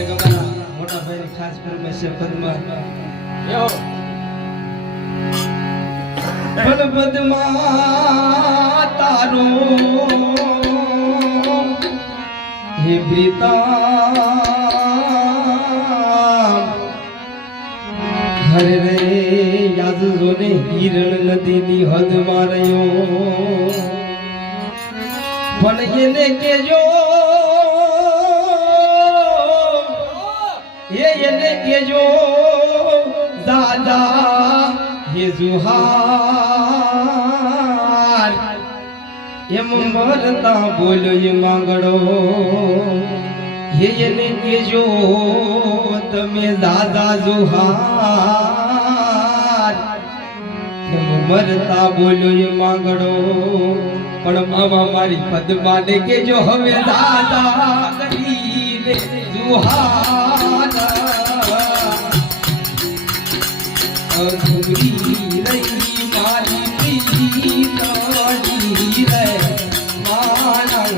મોટા ભાઈ ખાસ ફરમાઈશ પદમાં પદમાં તારો હે પ્રીતા હરે રે યાદ જોને હિરણ નદીની હદ માર્યો પણ એને કેજો એને કેજો દાદા હે જુહાર એમ મરતા બોલ્યો એ માંગડો એને કેજો તમે દાદા જુહાર એમ મરતા બોલ્યો એ માંગડો પણ મામા મારી પદમાને કેજો હવે દાદા કરીને જુહાર અઘરી રહી મારી પ્રીતની રે મારા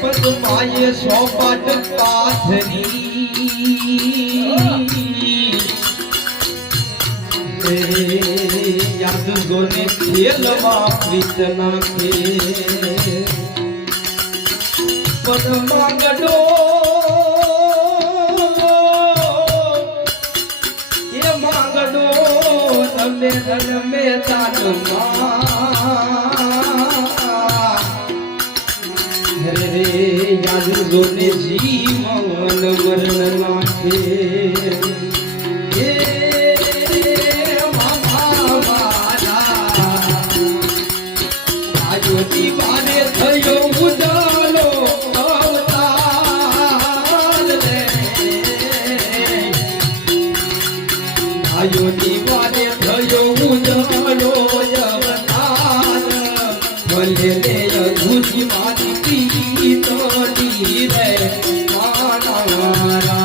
પદમાએ સોપાટ પાથરી યાદ જોને ખેલમાં પ્રીત નાખે પદમાંગડો એ માંગડો તમે ધનમે તાનમાં રે યાદ જોને જીવન મરણ નાખે એ મામા મારા આજોની વારે થયો ઉજાલો અવતાર રે આજોની વારે થયો ઉજાલો અવતાર ભલે લે અધૂરી મારી પ્રીતની રે મારા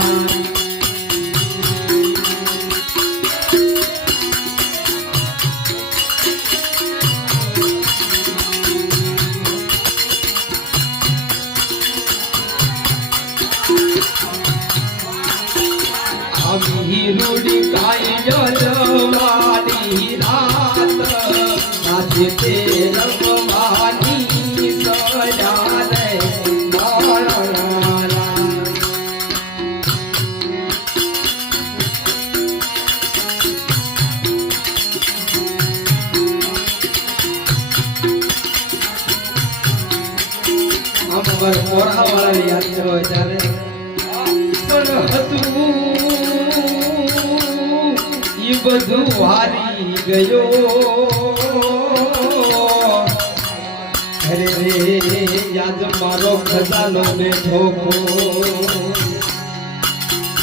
અમી રૂડી કાયલવાડી રાત આજે તે રમવાની સજા રે મારા અમર મોરાવાળા યાદ કરો ત્યારે પણ હતું ઈ બધું હારી ગયો અરે રે યાદ મારો ખજાનો બેઠો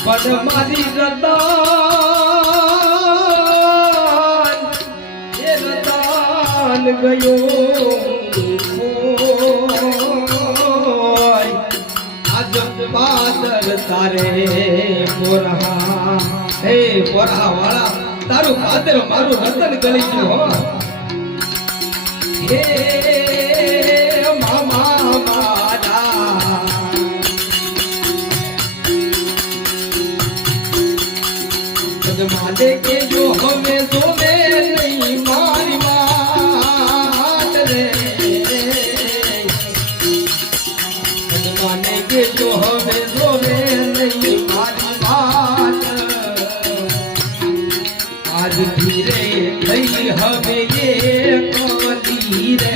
પણ મારી રતાન એ રતાન ગયો આજ પાદર તારે પોરહા હે પોરહા વાળા તારું પાદર મારું રતન ગળી ગયું હો હે મામા મારા માને કે જો હવે જોવે નહીં મારી માત રે માને કે જો હવે જોવે નહીં મારી માત આજ ધીરે થઈ હવે એ કોલી રે